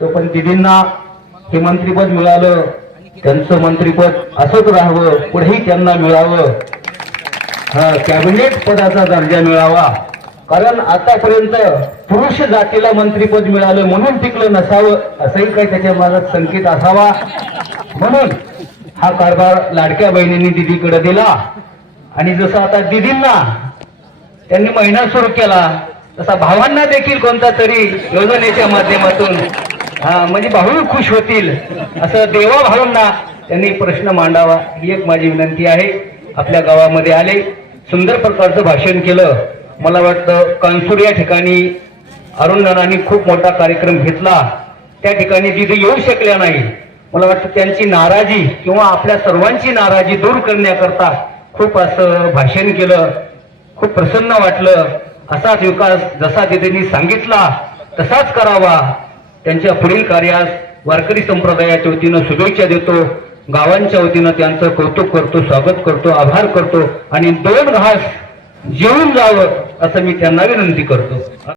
तो पण दिदींना हे मंत्रीपद मिळालं त्यांचं मंत्रीपद असंच राहावं पुढेही त्यांना मिळावं. हा कॅबिनेट पदाचा दर्जा मिळावा. कारण आतापर्यंत पुरुष जातीला मंत्रीपद मिळालं म्हणून टिकलं नसावं असंही काही त्याच्या मनात संकेत असावा. म्हणून हा कारभार लाडक्या बहिणींनी दिदीकडे दिला. आणि जसं आता दिदींना त्यांनी महिना सुरू केला तसा भावांना देखील कोणता तरी योजनेच्या माध्यमातून हा म्हणजे भाऊ खुश होतील. असं देवा भाऊंना त्यांनी प्रश्न मांडावा ही एक माझी विनंती आहे. आपल्या गावामध्ये आले सुंदर प्रकारचं भाषण केलं. मला वाटतं कानसूर या ठिकाणी अरुण खूप मोठा कार्यक्रम घेतला. त्या ठिकाणी तिथे येऊ शकल्या नाही मला वाटतं त्यांची नाराजी किंवा आपल्या सर्वांची नाराजी दूर करण्याकरता खूप असं भाषण केलं. खूप प्रसन्न वाटलं. असाच विकास जसा तिथे सांगितला तसाच करावा. त्यांच्या पुढील कार्यास वारकरी संप्रदायाच्या वतीनं शुभेच्छा देतो. गावांच्या वतीनं त्यांचं कौतुक करतो स्वागत करतो आभार करतो आणि दोन घास जेवून जावं असं मी त्यांना विनंती करतो.